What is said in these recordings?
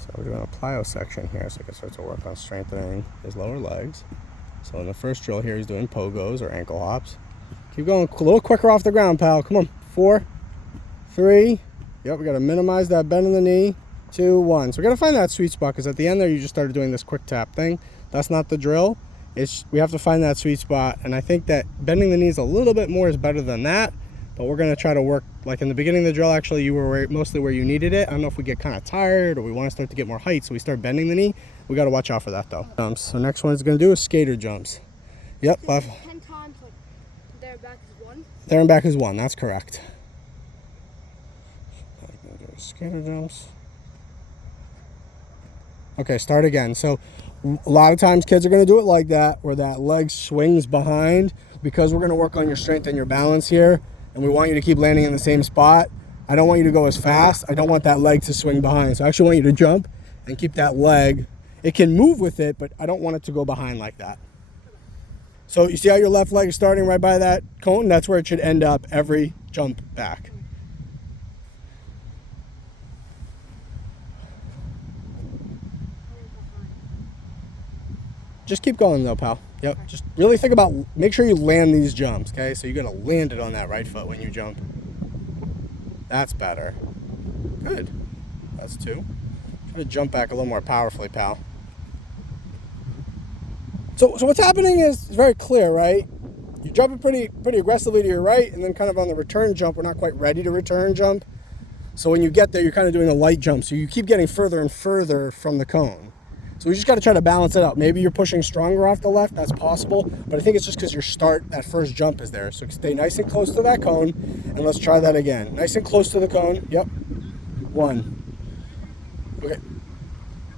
So we're doing a plyo section here, so he can start to work on strengthening his lower legs. So in the first drill here, he's doing pogos or ankle hops. Keep going a little quicker off the ground, pal. Come on. 4, 3. Yep, we got to minimize that bend in the knee. 2, 1. So we got to find that sweet spot, because at the end there, you just started doing this quick tap thing. That's not the drill. We have to find that sweet spot, and I think that bending the knees a little bit more is better than that. But we're going to try to work, like in the beginning of the drill, actually, you were mostly where you needed it. I don't know if we get kind of tired or we want to start to get more height, so we start bending the knee. We got to watch out for that, though. So next one is going to do is skater jumps. Yep. 10 times, like, there and back is 1? There and back is 1. That's correct. Skater jumps. Okay, start again. So a lot of times kids are going to do it like that, where that leg swings behind, because we're going to work on your strength and your balance here. And we want you to keep landing in the same spot. I don't want you to go as fast. I don't want that leg to swing behind. So I actually want you to jump and keep that leg. It can move with it, but I don't want it to go behind like that. So you see how your left leg is starting right by that cone? That's where it should end up every jump back. Just keep going though, pal. Yep, just really think about, make sure you land these jumps, okay? So you gotta land it on that right foot when you jump. That's better. Good. That's 2. Try to jump back a little more powerfully, pal. So what's happening is very clear, right? You're jumping pretty aggressively to your right, and then kind of on the return jump, we're not quite ready to return jump. So when you get there, you're kind of doing a light jump. So you keep getting further and further from the cone. So we just got to try to balance it out. Maybe you're pushing stronger off the left, that's possible, but I think it's just because your that first jump is there. So stay nice and close to that cone, and let's try that again. Nice and close to the cone. Yep. 1. Okay.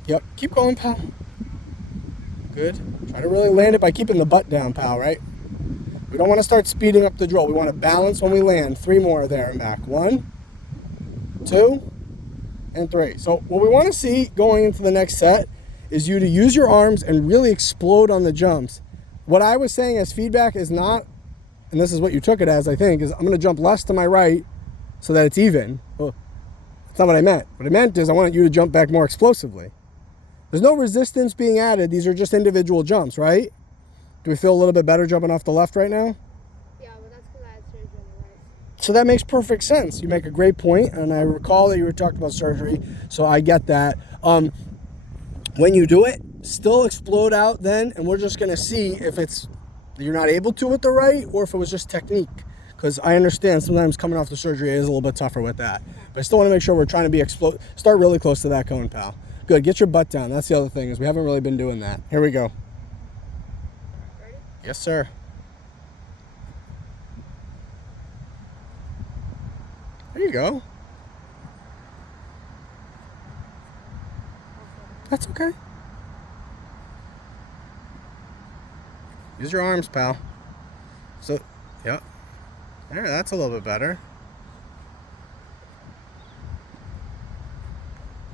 Yep. Keep going, pal. Good. Try to really land it by keeping the butt down, pal, right? We don't want to start speeding up the drill. We want to balance when we land. 3 more there and back. 1, 2, and 3. So what we want to see going into the next set is you to use your arms and really explode on the jumps. What I was saying as feedback is not, and this is what you took it as, I think, is I'm going to jump less to my right so that it's even. Well, that's not what I meant. What I meant is I want you to jump back more explosively. There's no resistance being added. These are just individual jumps, right? Do we feel a little bit better jumping off the left right now? Yeah, but that's because I had surgery on the right. So that makes perfect sense. You make a great point, and I recall that you were talking about surgery, so I get that. When you do it, still explode out then, and we're just going to see if you're not able to with the right, or if it was just technique. Because I understand sometimes coming off the surgery is a little bit tougher with that. But I still want to make sure we're trying to start really close to that cone, pal. Good, get your butt down. That's the other thing, is we haven't really been doing that. Here we go. Ready? Yes, sir. There you go. That's okay. Use your arms, pal. So, yep. There, that's a little bit better.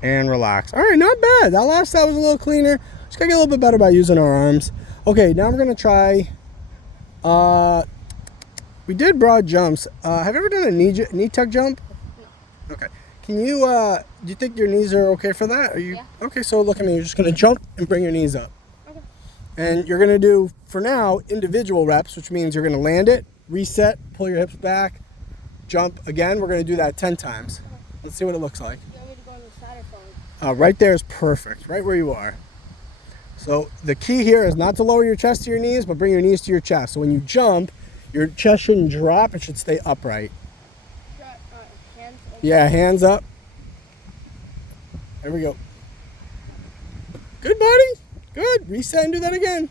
And relax. All right, not bad. That last set was a little cleaner. Just gotta get a little bit better by using our arms. Okay, now we're gonna try. We did broad jumps. Have you ever done a knee tuck jump? No. Okay. Can you, do you think your knees are okay for that? Are you? Yeah. Okay, so look at me. You're just going to jump and bring your knees up. Okay. And you're going to do, for now, individual reps, which means you're going to land it, reset, pull your hips back, jump again. We're going to do that 10 times. Okay. Let's see what it looks like. You want me to go on the side or forward? Right there is perfect, right where you are. So the key here is not to lower your chest to your knees, but bring your knees to your chest. So when you jump, your chest shouldn't drop. It should stay upright. Hands over. Yeah, hands up. There we go. Good, buddy. Good. Reset and do that again.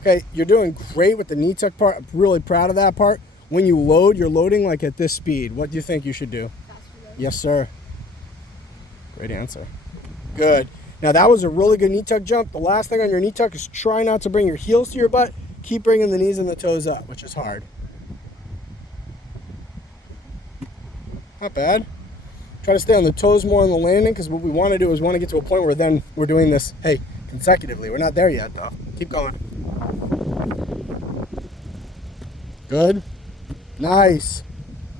Okay, you're doing great with the knee tuck part. I'm really proud of that part. When you load, you're loading like at this speed. What do you think you should do? Faster. Yes, sir. Great answer. Good. Now that was a really good knee tuck jump. The last thing on your knee tuck is try not to bring your heels to your butt. Keep bringing the knees and the toes up, which is hard. Not bad. Try to stay on the toes more on the landing, because what we want to do is want to get to a point where then we're doing this, hey, consecutively. We're not there yet, though. Keep going. Good. Nice.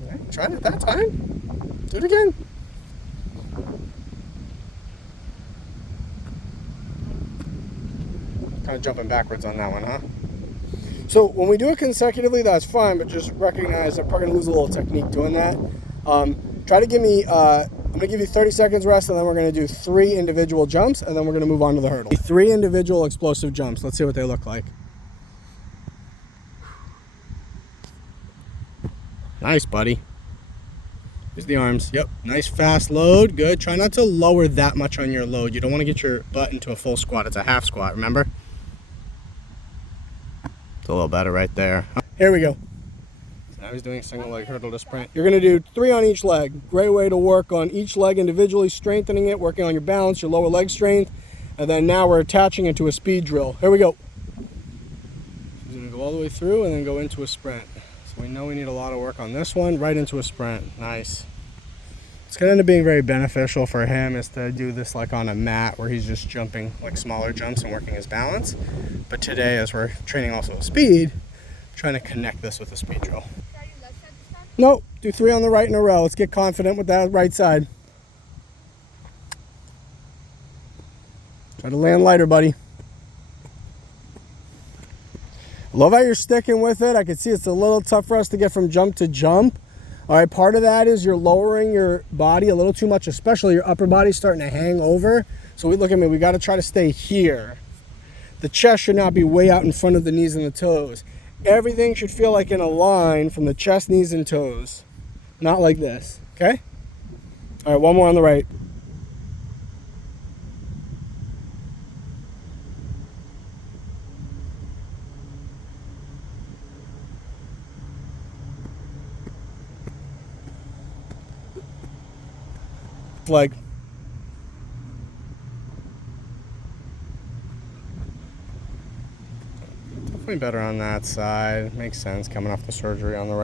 All right, tried it that time. Do it again. Kind of jumping backwards on that one, huh? So when we do it consecutively, that's fine, but just recognize I'm probably gonna lose a little technique doing that. Try to give me, I'm gonna give you 30 seconds rest, and then we're gonna do 3 individual jumps, and then we're gonna move on to the hurdle. 3 individual explosive jumps. Let's see what they look like. Nice, buddy. Here's the arms. Yep, nice fast load. Good. Try not to lower that much on your load. You don't want to get your butt into a full squat. It's a half squat, remember? It's a little better right there. Here we go. So now he's doing a single leg hurdle to sprint. You're going to do 3 on each leg. Great way to work on each leg individually, strengthening it, working on your balance, your lower leg strength. And then now we're attaching it to a speed drill. Here we go. He's going to go all the way through and then go into a sprint. So we know we need a lot of work on this one, right into a sprint. Nice. It's going to end up being very beneficial for him is to do this like on a mat where he's just jumping like smaller jumps and working his balance. But today, as we're training also speed, trying to connect this with a speed drill. No, do 3 on the right in a row. Let's get confident with that right side. Try to land lighter, buddy. Love how you're sticking with it. I can see it's a little tough for us to get from jump to jump. All right, part of that is you're lowering your body a little too much, especially your upper body's starting to hang over. So we look at me, we got to try to stay here. The chest should not be way out in front of the knees and the toes. Everything should feel like in a line from the chest, knees, and toes. Not like this, okay? All right, one more on the right. Leg. Definitely better on that side. Makes sense coming off the surgery on the right.